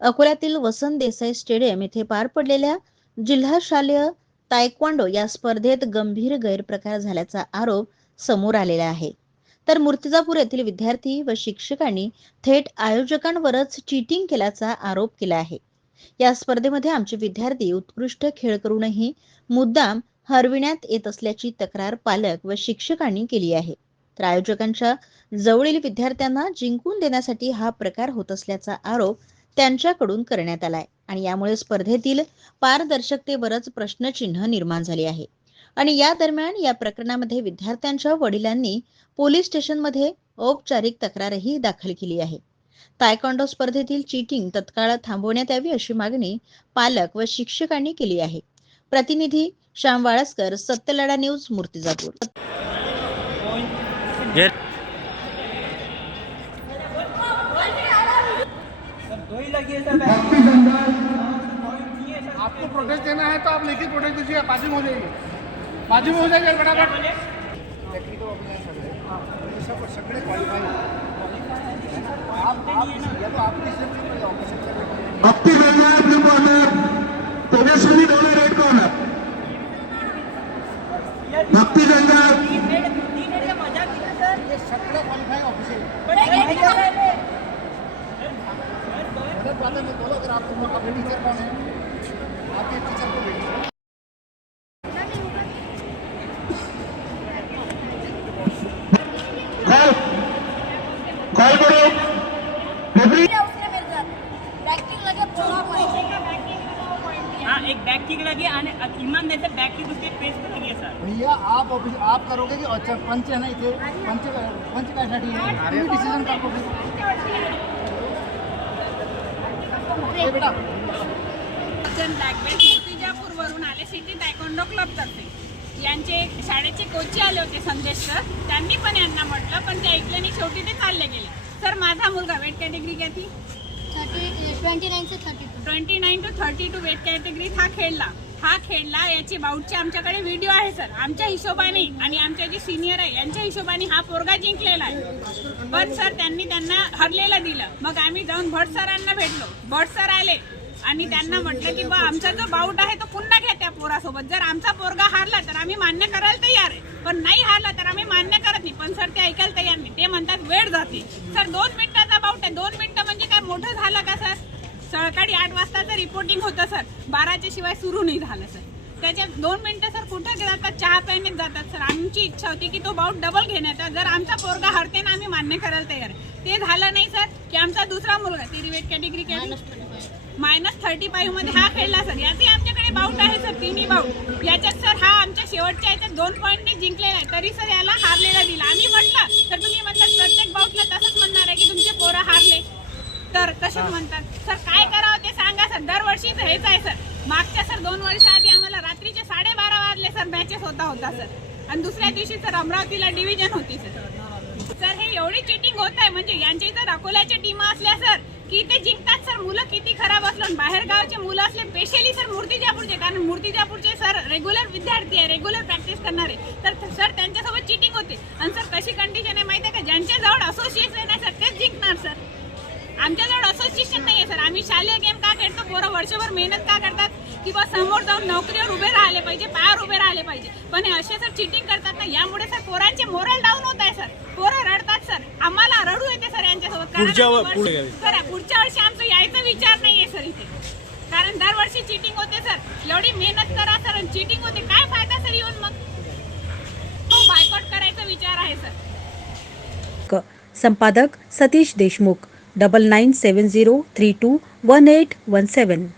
अकोल्यातील वसंत देसाई स्टेडियम येथे पार पडलेल्या जिल्हा शालेय तायक्वांडो या स्पर्धेत गंभीर गैरप्रकार झाल्याचा आरोप समोर आलेला आहे. तर मूर्तिजापूर येथील विद्यार्थी व शिक्षकांनी थेट आयोजकांवरच चीटिंग केल्याचा आरोप केला आहे. या स्पर्धेमध्ये आमचे विद्यार्थी उत्कृष्ट खेळ करूनही मुद्दाम हरविण्यात येत असल्याची तक्रार पालक व शिक्षकांनी केली आहे. तर आयोजकांच्या जवळील विद्यार्थ्यांना जिंकून देण्यासाठी हा प्रकार होत असल्याचा आरोप त्यांच्याकडून करण्यात आलाय. आणि यामुळे स्पर्धेतील पारदर्शकतेवरच प्रश्नचिन्ह निर्माण झाले आहे. आणि या दरम्यान या प्रकरणामध्ये विद्यार्थ्यांच्या वडिलांनी पोलीस स्टेशनमध्ये औपचारिक तक्रारही दाखल केली आहे. तायकॉन्डो स्पर्धेतील चीटिंग तत्काळ थांबवण्यात यावी अशी मागणी पालक व शिक्षकांनी केली आहे. प्रतिनिधी श्याम वाळसकर सत्यलढा न्यूज मूर्तिजापूर. आपको प्रोटेस्ट देना है तो आप लेके प्रोटेस्ट दीजिए बाजू में हो जाएगी। बाजू में हो जाएगी फटाफट। आपकी मैं बोलो अगर आपको आपके टीचर कौन है? आपके टीचर को भेजिए हाँ एक बैक किक लगी आणि ईमानदार से बैक किक उसके फेस पे लगी है सर भैया आप ऑफ़िस आप करोगे कि अच्छा पंच है ना इथे पंच पंच कायसाठी आहे तुम्ही डिसिजन का मूर्तिजापूर वरून आले सिटी तायकोंडो क्लब तर्फे. यांचे शाळेचे कोच आले होते संदेश सर त्यांनी पण यांना म्हटलं पण ते ऐकले नाही शेवटी ते चालले गेले. सर माझा मुलगा वेट कॅटेगरी काय ती. Thirty twenty nine two twenty nine two thirty two weight कॅटेगरीत हा खेळला. हा खेळला याची बाऊटची आमच्याकडे व्हिडिओ आहे सर. आमच्या हिशोबाने आणि आमच्या जे सिनियर आहे यांच्या हिशोबाने हा पोरगा जिंकलेला आहे. पण सर त्यांनी त्यांना हरलेलं दिलं. मग आम्ही जाऊन भट सरांना भेटलो. भट सर आले आणि त्यांना म्हटलं की बा आमचा जो बाऊट आहे तो पुन्हा घ्या त्या पोरासोबत. जर आमचा पोरगा हारला तर आम्ही मान्य करायला तयार आहे. पण नाही हारला तर आम्ही मान्य करत नाही. पण सर ते ऐकायला तयार नाही. ते म्हणतात वेळ जाते. सर दोन मिनिटाचा बाऊट आहे. दोन मिनिटं म्हणजे काय मोठं झालं का सर? सकाळी आठ वाजताचं रिपोर्टिंग होतं सर. बाराच्या शिवाय सुरू नाही झालं सर. त्याच्यात दोन मिनिटं सर कुठं जातात? चहा प्यायनेच जातात सर. आमची इच्छा होती की तो बाऊट डबल घेण्याचा. जर आमचा पोरगा हरते ना आम्ही मान्य करायला तयार. ते झालं नाही सर की आमचा दुसरा मुलगा ती रिवेट कॅटेगरी मायनस थर्टी फाईव्हमध्ये हा खेळला सर. याचे आमच्याकडे बाऊट आहे सर तिन्ही बाऊट याच्यात सर हा आमच्या शेवटच्या याच्यात दोन पॉईंटने जिंकलेला आहे. तरी सर याला हारलेला दिला. आम्ही म्हटलं तर तुम्ही म्हणतात प्रत्येक बाऊटला तसंच म्हणणार आहे की तुमचे पोरं हारले तर तसेच म्हणतात? सर काय करावं ते सांगा सर. दरवर्षीच हेच आहे सर. मागच्या सर दोन वर्ष आधी आम्हाला रात्रीचे साडेबारा वाजले सर. मॅचेस होता होता सर. आणि दुसऱ्या दिवशी सर अमरावतीला डिव्हिजन होती सर. सर हे एवढी चिटिंग होत आहे म्हणजे यांच्या इथं अकोल्याच्या टीमा असल्या सर की ते जिंकतात सर. मुलं किती खराब असलं बाहेर गावचे मुलं असले स्पेशली सर मूर्तिजापूरचे. कारण मूर्तिजापूरचे सर रेग्युलर विद्यार्थी आहे रेग्युलर प्रॅक्टिस करणारे. तर सर त्यांच्यासोबत चिटिंग होते. आणि सर कशी कंडिशन आहे माहिती आहे का? ज्यांच्याजवळ असोसिएशन आहे सर तेच जिंकणार सर. आमच्याजवळ असोसिएशन नाही आहे सर आम्ही शालेय गेम का खेळतो? पोरं वर्षभर मेहनत का करतात? किंवा समोर जाऊन नोकरीवर उभे राहिले पाहिजे पायावर उभे राहिले पाहिजे. पण हे असे सर चिटिंग करतात ना यामुळे सर पोरांचे मोरल डाऊन होत आहे सर पोरं रडतात सर आम्हाला रडू येते सर यांच्यासोबत. कारण पुढच्या व-. सर पुढच्या वर्षी आमचं यायचा विचार नाहीये सर इथे. कारण दरवर्षी चिटिंग होते सर एवढी मेहनत करा सर चिटिंग होते. काय फायदा सर येऊन मग? हो बायकॉट करायचा विचार आहे सर क संपादक सतीश देशमुख. 9970321817.